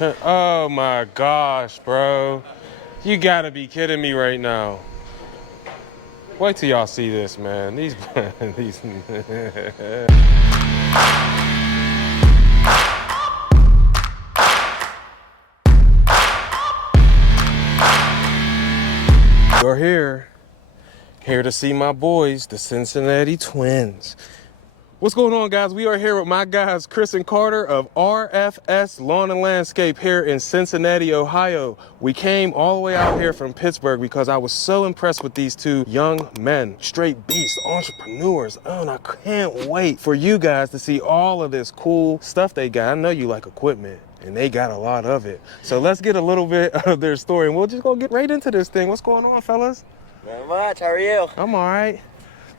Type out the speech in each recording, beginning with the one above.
Oh my gosh, bro. You gotta be kidding me right now. Wait till y'all see this, man. These You're here to see my boys, the Cincinnati Twins. What's going on, guys? We are here with my guys, Chris and Carter of RFS Lawn and Landscape here in Cincinnati, Ohio. We came all the way out here from Pittsburgh because I was so impressed with these two young men, straight beasts, entrepreneurs. Oh, and I can't wait for you guys to see all of this cool stuff they got. I know you like equipment, and they got a lot of it. So let's get a little bit of their story, and we'll just go get right into this thing. What's going on, fellas? Not much. How are you? I'm all right.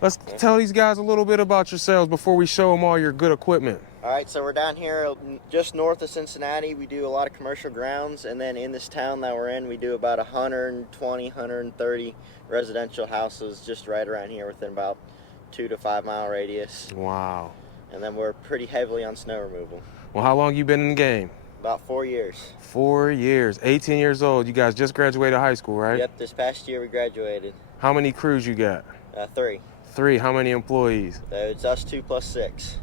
Let's tell these guys a little bit about yourselves before we show them all your good equipment. All right, so we're down here just north of Cincinnati. We do a lot of commercial grounds, and then in this town that we're in, we do about 120, 130 residential houses just right around here within about 2 to 5 mile radius. Wow. And then we're pretty heavily on snow removal. Well, how long you been in the game? About 4 years. 4 years. 18 years old. You guys just graduated high school, right? Yep, this past year we graduated. How many crews you got? 3. 3. How many employees? So it's us 2 plus 6.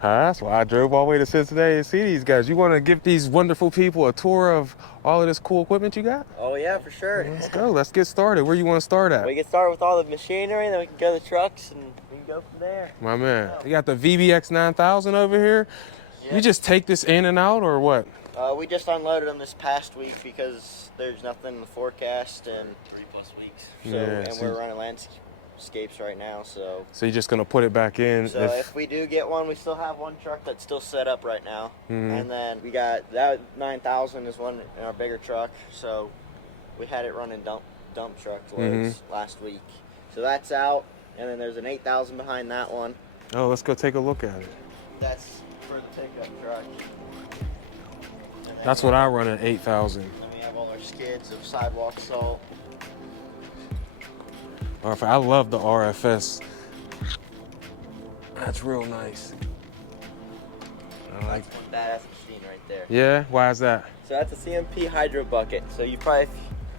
That's why I drove all the way to Cincinnati to see these guys. You want to give these wonderful people a tour of all of this cool equipment you got? Oh yeah, for sure. Let's go. Let's get started. Where you want to start at? We can start with all the machinery, then we can go to the trucks, and we can go from there. My man. You got the VBX 9000 over here. Yep. You just take this in and out or what? We just unloaded them this past week because there's nothing in the forecast and 3+ weeks. So, Yeah, we're running landscapes right now. So you're just gonna put it back in. So if we do get one, we still have one truck that's still set up right now, Mhm. and then we got that 9000 is one in our bigger truck. So we had it running dump truck loads last week. So that's out, and then there's an 8000 behind that one. Oh, let's go take a look at it. That's for the pickup truck. That's what I run at 8000. Then we have all our skids of sidewalk salt. I love the RFS. That's real nice. I like That's one badass machine right there. Yeah? Why is that? So that's a CMP hydro bucket. So you probably, if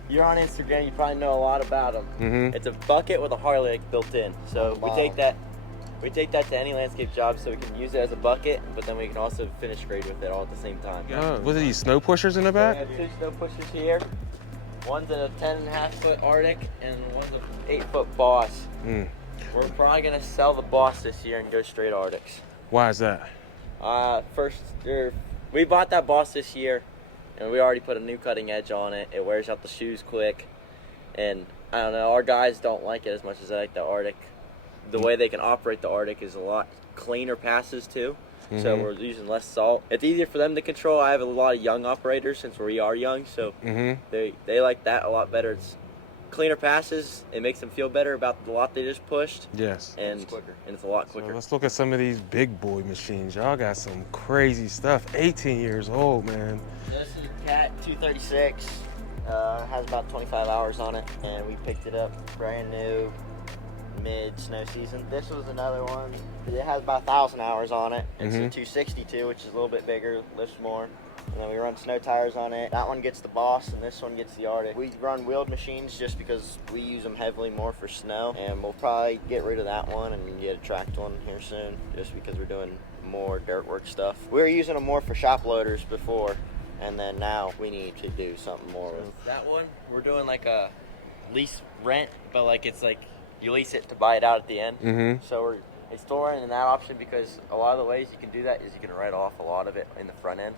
you're on Instagram, you probably know a lot about them. Mm-hmm. It's a bucket with a Harley built in. So we take that to any landscape job, so we can use it as a bucket, but then we can also finish grade with it all at the same time. Oh, what are these snow pushers in the So back? we have 2 snow pushers here. One's a 10.5-foot Arctic, and one's an 8-foot Boss. Mm. We're probably gonna sell the Boss this year and go straight Arctics. Why is that? We bought that Boss this year, and we already put a new cutting edge on it. It wears out the shoes quick, and I don't know, our guys don't like it as much as I like the Arctic. The way they can operate the Arctic is a lot cleaner passes too, so we're using less salt. It's easier for them to control. I have a lot of young operators since we are young, so they like that a lot better. It's cleaner passes. It makes them feel better about the lot they just pushed. Yes. And it's a lot quicker. So let's look at some of these big boy machines. Y'all got some crazy stuff. 18 years old, man. This is a Cat 236. Has about 25 hours on it, and we picked it up brand new mid-snow season. This was another one. It has about 1,000 hours on it. It's a 262, which is a little bit bigger, lifts more. And then we run snow tires on it. That one gets the Boss, and this one gets the Arctic. We run wheeled machines just because we use them heavily more for snow, and we'll probably get rid of that one and get a tracked one here soon, just because we're doing more dirt work stuff. We were using them more for shop loaders before, and then now we need to do something more with that one. We're doing like a lease rent, but like it's like you lease it to buy it out at the end. So we're exploring in that option because a lot of the ways you can do that is you can write off a lot of it in the front end.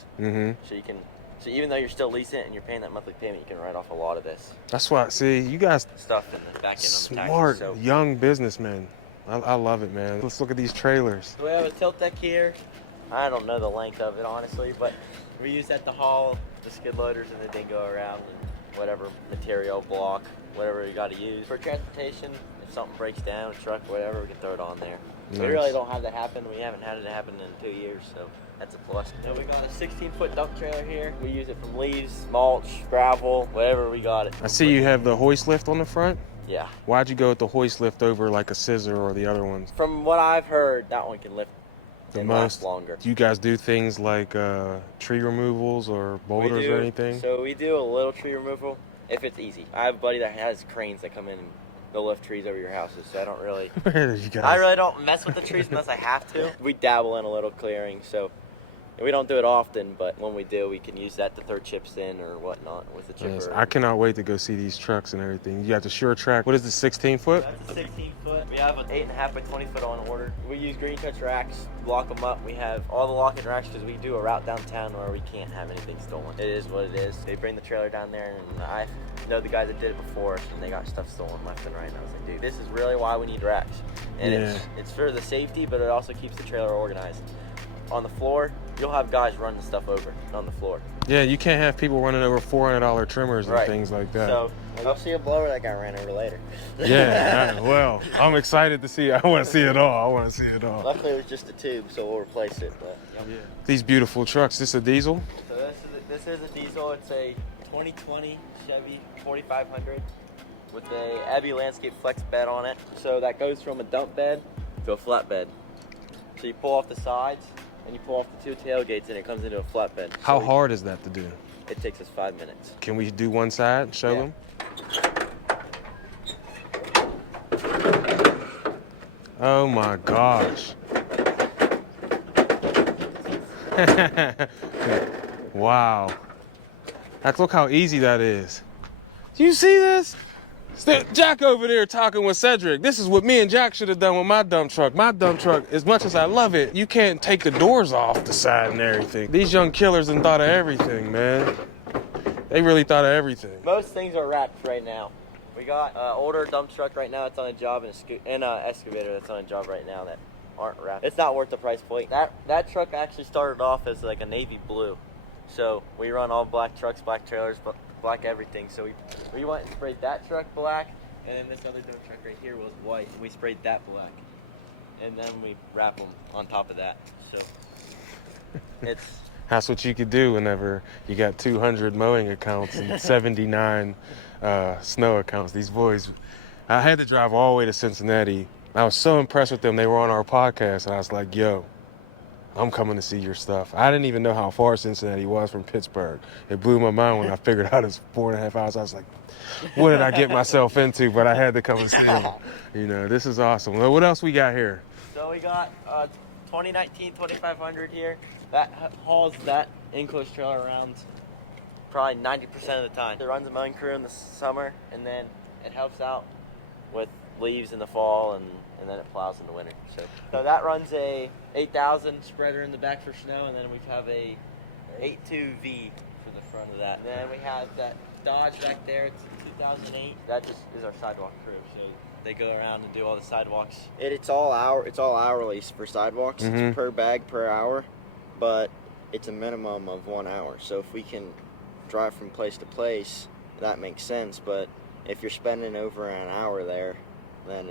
So even though you're still leasing it and you're paying that monthly payment, you can write off a lot of this. That's why, see, you guys Stuff in the back end smart, of the taxes, so. young businessmen. I love it, man. Let's look at these trailers. So we have a tilt deck here. I don't know the length of it, honestly, but we use that to haul the skid loaders and the dingo around and whatever material, block, whatever you got to use. For transportation, if something breaks down, a truck, whatever, we can throw it on there. Nice. We really don't have that happen. We haven't had it happen in 2 years, so that's a plus. And we got a 16-foot dump trailer here. We use it from leaves, mulch, gravel, whatever we got it. I see you have the hoist lift on the front. Yeah. Why'd you go with the hoist lift over like a scissor or the other ones? From what I've heard, that one can lift and last longer. Do you guys do things like tree removals or boulders or anything? So we do a little tree removal if it's easy. I have a buddy that has cranes that come in and they'll lift trees over your houses, so I don't really I really don't mess with the trees unless I have to. We dabble in a little clearing, so we don't do it often, but when we do, we can use that to throw chips in or whatnot with the chipper. Yes, I cannot wait to go see these trucks and everything. You got the Sure Track. What is the 16 foot? That's a 16 foot. We have an 8.5 by 20 foot on order. We use green touch racks, lock them up. We have all the lock-in racks because we do a route downtown where we can't have anything stolen. It is what it is. They bring the trailer down there, and I know the guys that did it before, and they got stuff stolen left and right. And I was like, dude, this is really why we need racks. And it's for the safety, but it also keeps the trailer organized. On the floor, you'll have guys running the stuff over on the floor. Yeah, you can't have people running over $400 trimmers and things like that. So I'll see a blower that got ran over later. Yeah, well, I'm excited to see. I want to see it all. Luckily, it was just a tube, so we'll replace it. But yeah. These beautiful trucks. This a diesel? So this is a diesel. It's a 2020 Chevy 4500 with a Abbey Landscape Flex bed on it. So that goes from a dump bed to a flat bed. So you pull off the sides and you pull off the two tailgates and it comes into a flatbed. How hard is that to do? It takes us 5 minutes. Can we do one side and show them? Oh my gosh. Wow. Look how easy that is. Do you see this? Jack over there talking with Cedric. This is what me and Jack should have done with my dump truck. My dump truck, as much as I love it, you can't take the doors off the side and everything. These young killers done thought of everything, man. They really thought of everything. Most things are wrapped right now. We got an older dump truck right now that's on a job and an excavator that's on a job right now that aren't wrapped. It's not worth the price point. That truck actually started off as like a navy blue. So we run all black trucks, black trailers, but black everything. So we went and sprayed that truck black, and then this other dump truck right here was white. We sprayed that black, and then we wrap them on top of that. So that's what you could do whenever you got 200 mowing accounts and 79 snow accounts. These boys, I had to drive all the way to Cincinnati. I was so impressed with them. They were on our podcast, and I was like, yo, I'm coming to see your stuff. I didn't even know how far Cincinnati was from Pittsburgh. It blew my mind when I figured out it's 4.5 hours. I was like, what did I get myself into? But I had to come and see them. You know, this is awesome. Well, what else we got here? So we got 2019 2500 here. That hauls that enclosed trailer around probably 90% of the time. It runs a mowing crew in the summer, and then it helps out with leaves in the fall, and then it plows in the winter. So that runs a 8000 spreader in the back for snow, and then we have a 82V for the front of that. And then we have that Dodge back there. It's a 2008. That just is our sidewalk crew. So they go around and do all the sidewalks. It's all hourly for sidewalks. Mm-hmm. It's per bag per hour, but it's a minimum of 1 hour. So if we can drive from place to place, that makes sense. But if you're spending over an hour there, then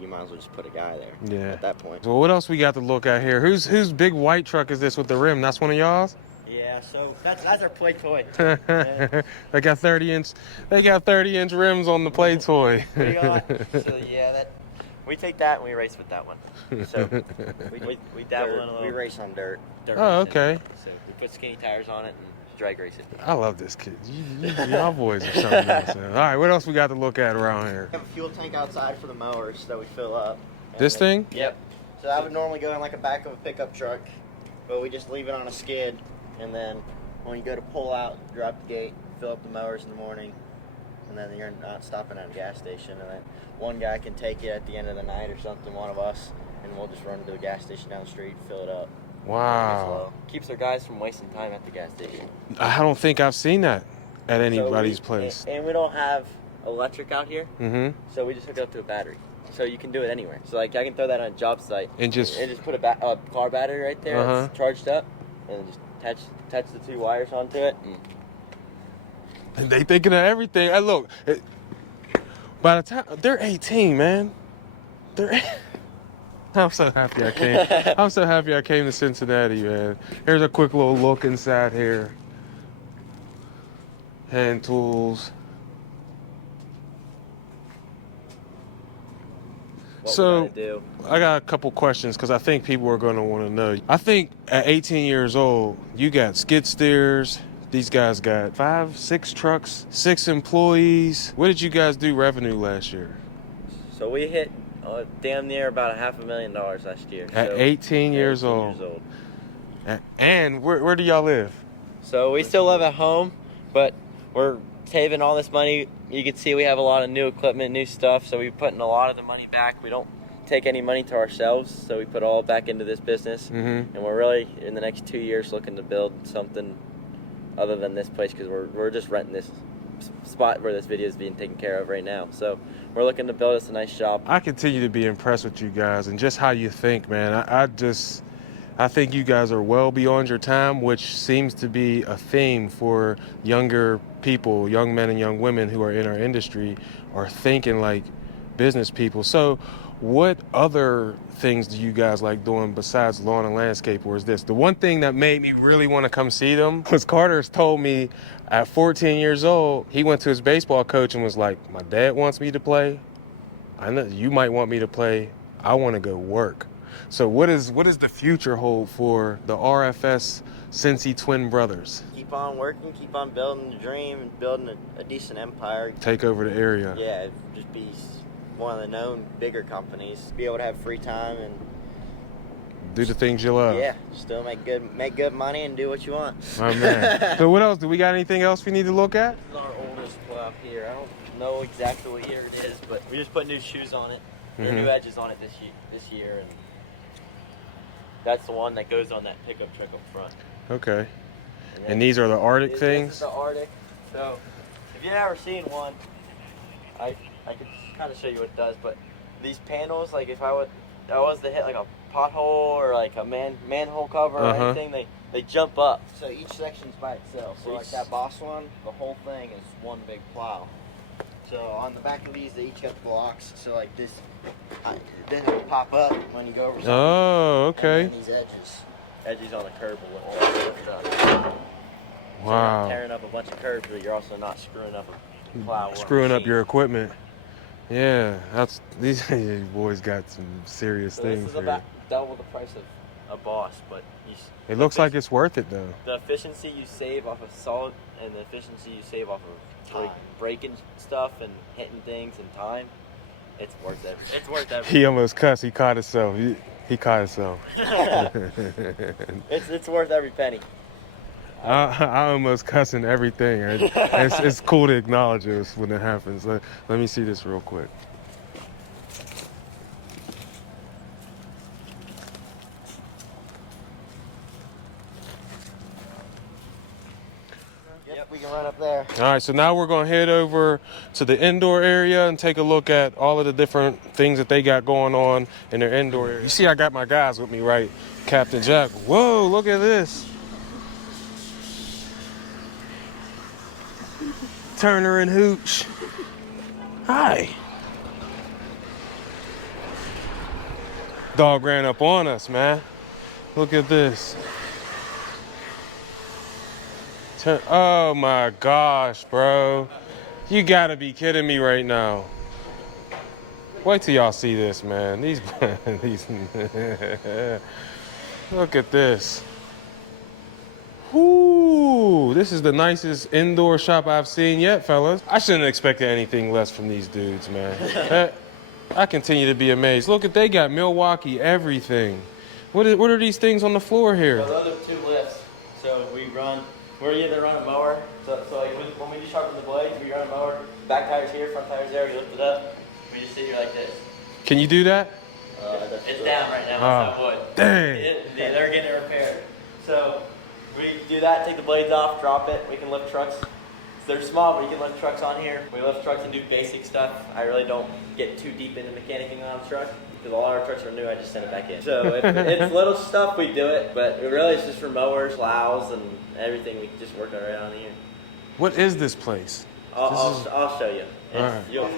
you might as well just put a guy there at that point. So what else we got to look at here? Whose big white truck is this with the rim? That's one of y'all's? Yeah, so that's our play toy. They got 30-inch rims on the play toy. We take that and we race with that one. So we dabble in a little. We race on dirt. Oh, okay. So we put skinny tires on it and drag race it. I love this kid. Y'all boys are something else. All right, what else we got to look at around here? We have a fuel tank outside for the mowers that we fill up. This thing? Yep. So that would normally go in like a back of a pickup truck, but we just leave it on a skid, and then when you go to pull out, drop the gate, fill up the mowers in the morning, and then you're not stopping at a gas station, and then one guy can take it at the end of the night or something, one of us, and we'll just run to the gas station down the street, fill it up. Wow. Keeps our guys from wasting time at the gas station. I don't think I've seen that at anybody's place. And we don't have electric out here, Mm-hmm. so we just hook it up to a battery. So you can do it anywhere. So like I can throw that on a job site and just put a car battery right there that's charged up, and just attach the two wires onto it. And they thinking of everything. Look, by the time they're 18, man, I'm so happy I came. I'm so happy I came to Cincinnati, man. Here's a quick little look inside here. Hand tools. what So, we gotta do. I got a couple questions because I think people are going to want to know. I think at 18 years old, you got skid steers. These guys got 5, 6 trucks, 6 employees. What did you guys do revenue last year? So we hit damn near about $500,000 last year. At 18 years old. And where do y'all live? So we still live at home, but we're saving all this money. You can see we have a lot of new equipment, new stuff, so we're putting a lot of the money back. We don't take any money to ourselves, so we put all back into this business. Mm-hmm. And we're really, in the next 2 years, looking to build something other than this place, because we're just renting this spot where this video is being taken care of right now. So we're looking to build us a nice shop. I continue to be impressed with you guys and just how you think, man. I think you guys are well beyond your time, which seems to be a theme for younger people, young men and young women who are in our industry, are thinking like business people. So what other things do you guys like doing besides lawn and landscape, or is this? The one thing that made me really want to come see them was Carter's told me at 14 years old, he went to his baseball coach and was like, my dad wants me to play. I know you might want me to play. I want to go work. So what does the future hold for the RFS Cincy Twin brothers? Keep on working, keep on building the dream, and building a decent empire. Take over the area. Yeah, just be one of the known bigger companies. Be able to have free time and do the things you love. Yeah, still make good money and do what you want. My man. So what else? Do we got anything else we need to look at? This is our oldest plow here. I don't know exactly what year it is, but we just put new shoes on it, or new edges on it this year, and that's the one that goes on that pickup truck up front. Okay. And these are the Arctic things? This is the Arctic. So if you've never seen one, I could kind of show you what it does, but these panels, like if I was to hit like a pothole or like a manhole cover or anything, they jump up. So each section's by itself. So like that Boss one, the whole thing is one big plow. So on the back of these, they each got the blocks. So like this, then it'll pop up when you go over something. Oh, okay. And then these edges on the curb will lift up. Wow. So you're not tearing up a bunch of curbs, but you're also not screwing up a plow. Screwing up your equipment. Yeah, these boys got some serious things. This is about double the price of a Boss, but it looks like it's worth it though. The efficiency you save off of solid and the efficiency you save off of like breaking stuff and hitting things and time, it's worth it. It's worth everything. He almost cussed. He caught himself. He caught himself. It's worth every penny. I almost cussing everything. It's cool to acknowledge this when it happens. Let me see this real quick. Yep, we can run up there. All right, so now we're going to head over to the indoor area and take a look at all of the different things that they got going on in their indoor area. You see I got my guys with me, right? Captain Jack. Whoa, look at this. Turner and Hooch. Hi. Dog ran up on us, man. Look at this. Oh my gosh, bro. You gotta be kidding me right now. Wait till y'all see this, man. These look at this. Whoo, this is the nicest indoor shop I've seen yet, fellas. I shouldn't expect anything less from these dudes, man. I continue to be amazed. Look at, they got Milwaukee everything. What are these things on the floor here? So those are 2 lifts. So we're either run a mower. So like when we just sharpen the blades, we run a mower. Back tires here, front tires there. We lift it up. We just sit here like this. Can you do that? It's down right now. It's not wood. Dang. They're getting it repaired. So we do that, take the blades off, drop it. We can lift trucks. They're small, but you can lift trucks on here. We lift trucks and do basic stuff. I really don't get too deep into mechanicing on a truck because a lot of our trucks are new. I just send it back in. So if it's little stuff, we do it, but it really is just for mowers, plows, and everything. We just work it right on here. What is this place? I'll show you. All right. You'll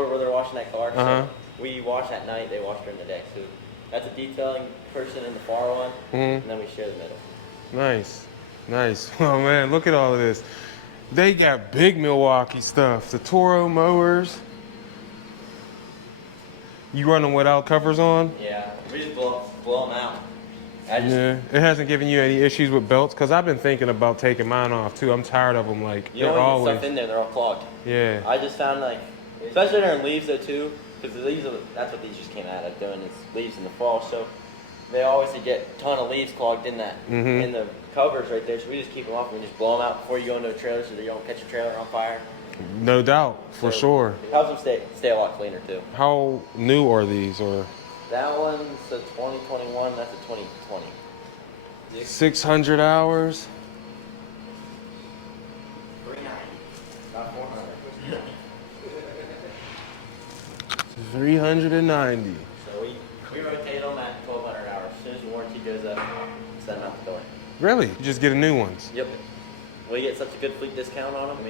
floor where they're washing that car. Uh-huh. So we wash at night, they wash during the day. So that's a detailing person in the far one, and then we share the middle. Nice. Oh man, look at all of this. They got big Milwaukee stuff. The Toro mowers. You run them without covers on? Yeah, we just blow them out. Yeah, it hasn't given you any issues with belts? Because I've been thinking about taking mine off too. I'm tired of them. Like, you they're don't always... get stuff in there, they're all clogged. Yeah. I just found like, especially during leaves though too, because the leaves, that's what these just came out of doing, is leaves in the fall. So they always get a ton of leaves clogged in that, in the covers right there. So we just keep them off and we just blow them out before you go into a trailer so that you don't catch a trailer on fire. No doubt, for sure. It helps them stay a lot cleaner too. How new are these? Or that one's a 2021, that's a 2020. 600 hours? 390, not 400. 390. So we rotate them at 1,200 hours. As soon as the warranty goes up, send them out the door. Really? You just get new ones? Yep. We get such a good fleet discount on them. When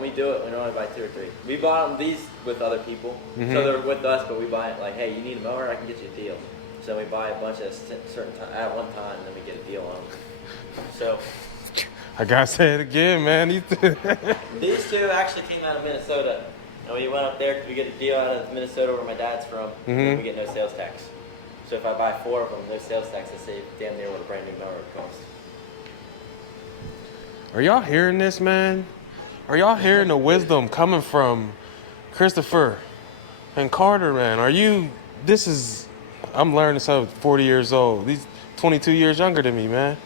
we do it, we normally buy 2 or 3. We bought these with other people, so they're with us, but we buy it like, hey, you need a mower, I can get you a deal. So we buy a bunch at a certain time at one time, and then we get a deal on them. So I gotta say it again, man. these two actually came out of Minnesota, and we went up there because we get a deal out of Minnesota where my dad's from, and we get no sales tax. So if I buy 4 of them, no sales tax, I save damn near what a brand new mower would cost. Are y'all hearing this, man? Are y'all hearing the wisdom coming from Christopher and Carter, man? I'm learning something 40 years old. These 22 years younger than me, man.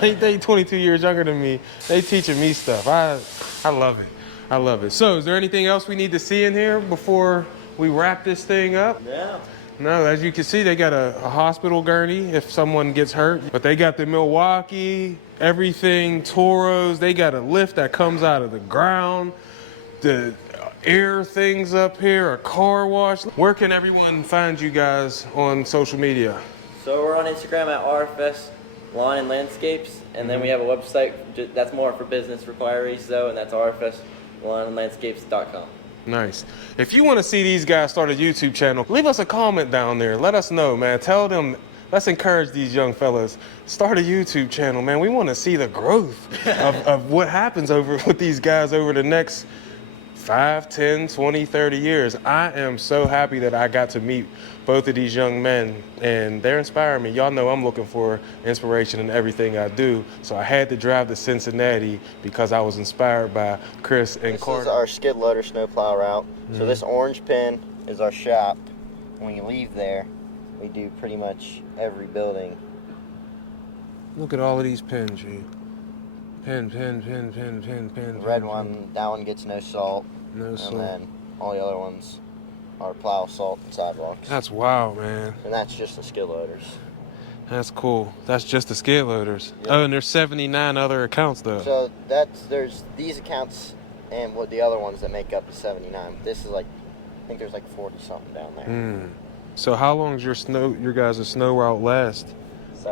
They 22 years younger than me. They teaching me stuff. I love it. I love it. So is there anything else we need to see in here before we wrap this thing up? Yeah. No, as you can see, they got a hospital gurney if someone gets hurt. But they got the Milwaukee, everything, Toros. They got a lift that comes out of the ground. The air things up here, a car wash. Where can everyone find you guys on social media? So we're on Instagram at RFS Lawn Landscapes, and then we have a website that's more for business inquiries though, and that's rfslawnlandscapes.com. Nice. If you want to see these guys start a YouTube channel, leave us a comment down there. Let us know, man. Tell them, let's encourage these young fellas. Start a YouTube channel, man. We want to see the growth of what happens with these guys over the next 5, 10, 20, 30 years. I am so happy that I got to meet both of these young men, and they're inspiring me. Y'all know I'm looking for inspiration in everything I do, so I had to drive to Cincinnati because I was inspired by Chris and Carter. This is our skid loader snowplow route. So this orange pin is our shop. When you leave there, we do pretty much every building. Look at all of these pins, G. Pin. The red one, that one gets no salt. No salt. And then all the other ones are plow, salt, and sidewalks. That's wild, man. And that's just the skid loaders. That's cool. That's just the skid loaders. Yep. Oh, and there's 79 other accounts, though. So there's these accounts and what the other ones that make up the 79. This is like, I think there's like 40 something down there. So how long does your guys' snow route last? 6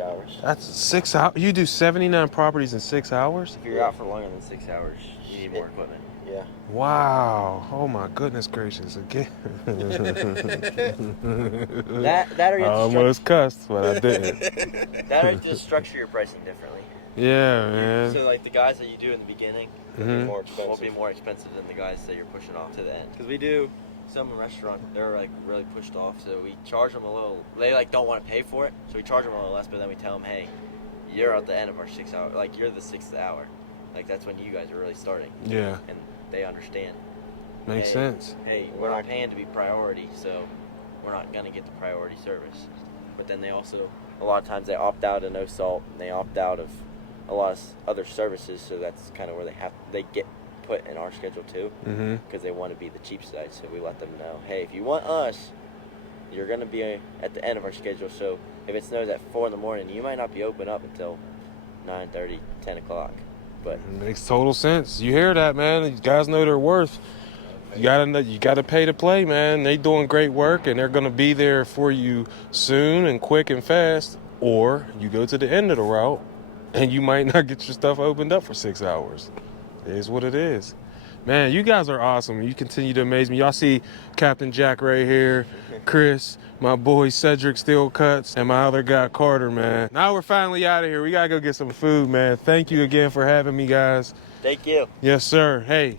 hours. That's 6 hours. You do 79 properties in 6 hours? If you're out for longer than 6 hours, you need more equipment. Yeah. Wow. Oh my goodness gracious. Again. that or you I almost cussed, but I didn't. That or you just structure your pricing differently. Yeah, man. So like the guys that you do in the beginning will be more expensive than the guys that you're pushing off to the end. Because we do some restaurant, they're like really pushed off, so we charge them a little. They like don't want to pay for it, so we charge them a little less. But then we tell them, hey, you're at the end of our 6 hour, like you're the 6th hour, like that's when you guys are really starting. Yeah. And they understand. Makes sense. Hey, we're not paying to be priority, so we're not gonna get the priority service. But then they also, a lot of times they opt out of no salt, and they opt out of a lot of other services, so that's kind of where they get put in our schedule too, because they want to be the cheap side. So we let them know, hey, if you want us, you're going to be at the end of our schedule. So if it snows at 4 in the morning, you might not be open up until 9:30, 10 o'clock. But it makes total sense. You hear that, man? These guys know their worth. You gotta pay to play, man. They doing great work, and they're gonna be there for you soon and quick and fast. Or you go to the end of the route, and you might not get your stuff opened up for 6 hours. It is what it is. Man, you guys are awesome. You continue to amaze me. Y'all see Captain Jack right here, Chris, my boy Cedric Steel Cuts, and my other guy Carter, man. Now we're finally out of here. We gotta go get some food, man. Thank you again for having me, guys. Thank you. Yes, sir. Hey,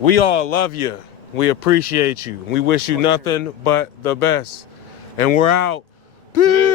we all love you. We appreciate you. We wish you nothing but the best. And we're out. Peace.